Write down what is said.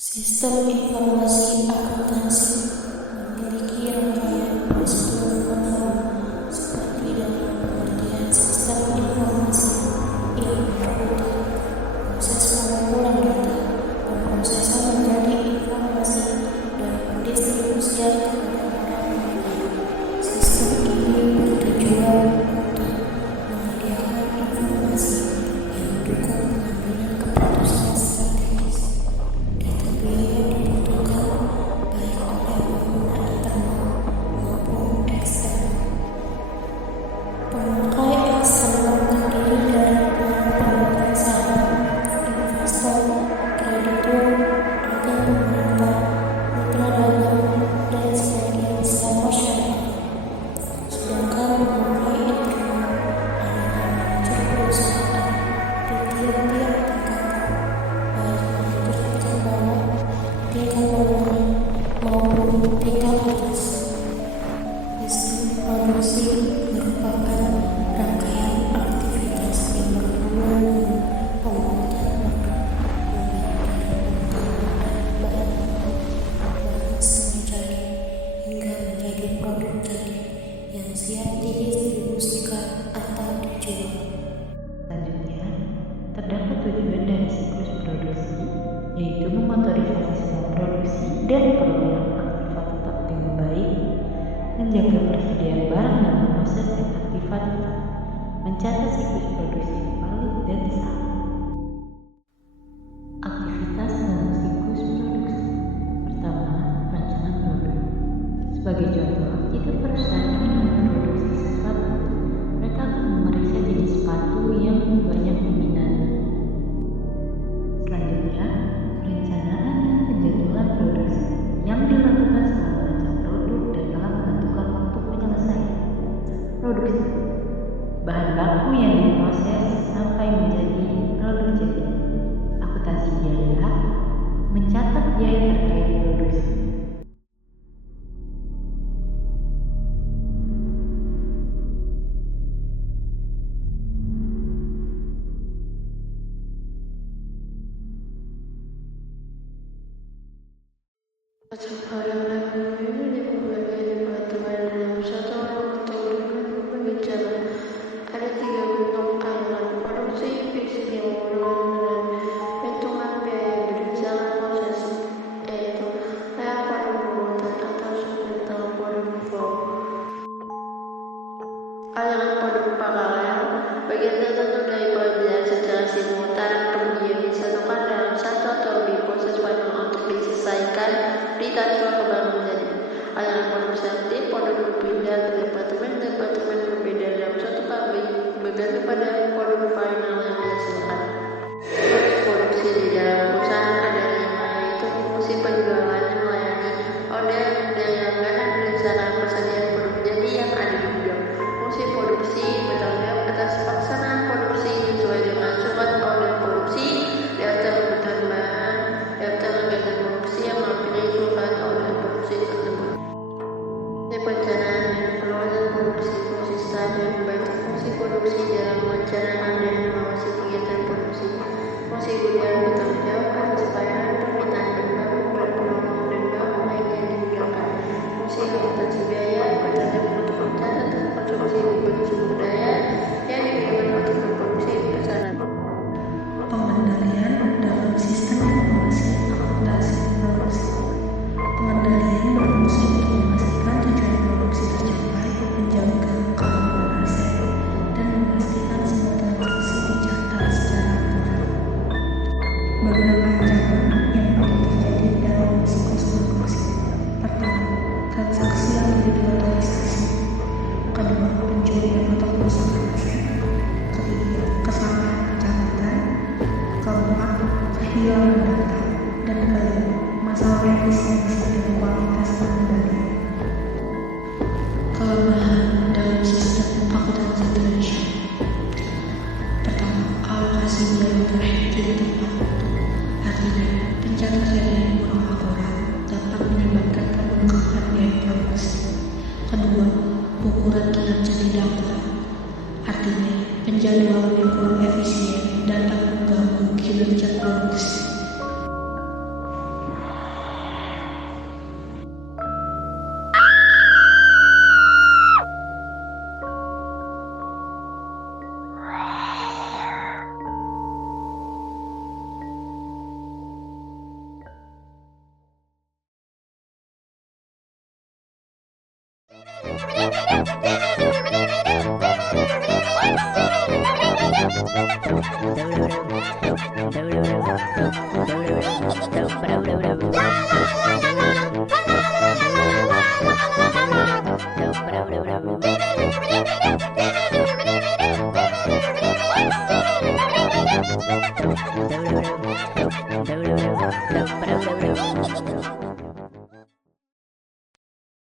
Sistem informasi akuntansi memiliki rangkaian prosedur konform seperti dalam pengertian sistem informasi yang meliputi proses pengumpulan data, pemrosesan menjadi informasi, dan pendistribusian kepada para pengguna. Sistem ini bertujuan untuk menyediakan informasi yang mendukung pengambilan keputusan strategis. Data biaya dibutuhkan baik oleh pengguna internal maupun eksternal. Pemakai eksternal terdiri dari para pemegang saham, investor, kreditur, agen pemerintah, mitra dagang, dan sebagian besar masyarakat. Sedangkan pemakai internal adalah manajer perusahaan di tiap-tiap tingkatan, baik manajer tingkat bawah, tingkat menengah, maupun tingkat atas. Sistem produksi merupakan rangkaian aktivitas yang berhubungan dengan pembuatan produk, mulai dari penggunaan bahan pokok, bahan setengah jadi, hingga menjadi produk jadi yang siap didistribusikan atau dijual. Selanjutnya, terdapat tujuan dari siklus produksi, yaitu memotorisasi semua produksi dan program aktifat tetap dengan baik, menjaga persediaan barang dan proses dan aktifat tetap, mencatat siklus produksi yang valid dan sah. Aktivitas dalam siklus produksi. Pertama, rancangan produk. Sebagai contoh, jika perusahaan ingin memproduksi sesuatu, mereka akan memeriksa jenis sepatu yang banyak diminati. Selanjutnya, perencanaan dan penjadwalan produksi yang dilakukan setelah merancang produk dan telah menentukan waktu penyelesaian. Produksi. Bahan baku yang diproses sampai menjadi produk jadi. Akuntansi biaya. Mencatat biaya terkait produksi. Macam hal yang lain di berbagai departemen dalam satu waktu dengan berbicara. Ada 3 bentuk anggaran produksi fisik yang berhubungan dengan hitungan biaya berdasarkan proses, yaitu layak pada pembuatan atau submental produk flow. Aliran produk paralel, bagian tertentu dari pekerjaan secara simultan kemudian disatukan dalam satu atau lebih proses final untuk diselesaikan di transfer ke barang jadi. Aliran produk sensitif, produk berpindah ke departemen berbeda dalam satu pabrik bergantung pada produk final yang dihasilkan. Produksi di dalam perusahaan ada 5, yaitu fungsi penjualan yang melayani order dari langganan berdasarkan persediaan produk jadi yang ada di gudang. Fungsi produksi bertanggung jawab atas pelaksanaan produksi sesuai dengan surat order produksi, daftar kebutuhan bahan, daftar kegiatan produksi yang melampiri surat order produksi tersebut. Perencanaan dan pengawasan produksi. Fungsi staf yang membantu fungsi produksi dalam merencanakan dan mengawasi kegiatan produksi. Fungsi gudang bertanggung jawab atas pelayanan permintaan dan bahan penolong dan bahan lain yang digudangkan. Fungsi akuntansi biaya bertanggung jawab untuk mencatat konsumsi berbagai sumber daya yang digunakan untuk memproduksi pesanan. Pengendalian dalam sistem informasi akuntansi produksi. Pengendalian berfungsi untuk memastikan tujuan produksi tercapai, menjaga keamanan aset, dan memastikan semua transaksi dicatat secara akurat. Beberapa ancaman yang dapat terjadi dalam siklus produksi. Pertama, transaksi yang tidak diotorisasi. Kedua, pencurian atau perusakan aset. Ketiga, kesalahan pencatatan. Keempat, kehilangan data. Dan kelima, masalah efisiensi dan kualitas pengendalian. Kelemahan dalam sistem akuntansi tradisional. Pertama, alokasi biaya overhead tidak tepat. Artinya, pencatatan yang kurang akurat dapat menyebabkan pembengkakan biaya produksi. Kedua, ukuran kinerja tidak akurat. Artinya, penjadwalan yang kurang efisien dapat mengganggu kinerja produksi.